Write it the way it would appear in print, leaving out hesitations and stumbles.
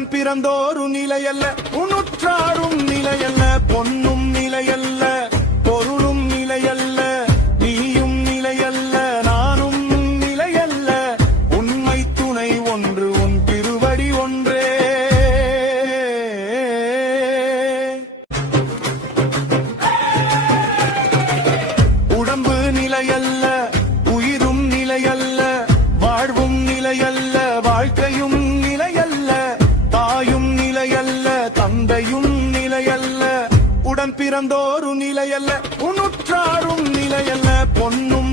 உடன் பிறந்தோரு நிலையல்ல, உனுற்றாரும் நிலையல்ல, பொன்னும் நிலையல்ல, பொருளும் நிலையல்ல, நீயும் நிலையல்ல, நானும் நிலையல்ல, உண்மை துணை ஒன்று, உன் திருவடி ஒன்றே. உடம்பு நிலையல்ல, உயிரும் நிலையல்ல, வாழ்வும் நிலையல்ல, வாழ்க்கையும் நிலையல்ல, தாயும் நிலையல்ல, தந்தையும் நிலையல்ல, உடன் பிறந்தோரு நிலையல்ல, உனுற்றாரும் நிலையல்ல, பொன்னும்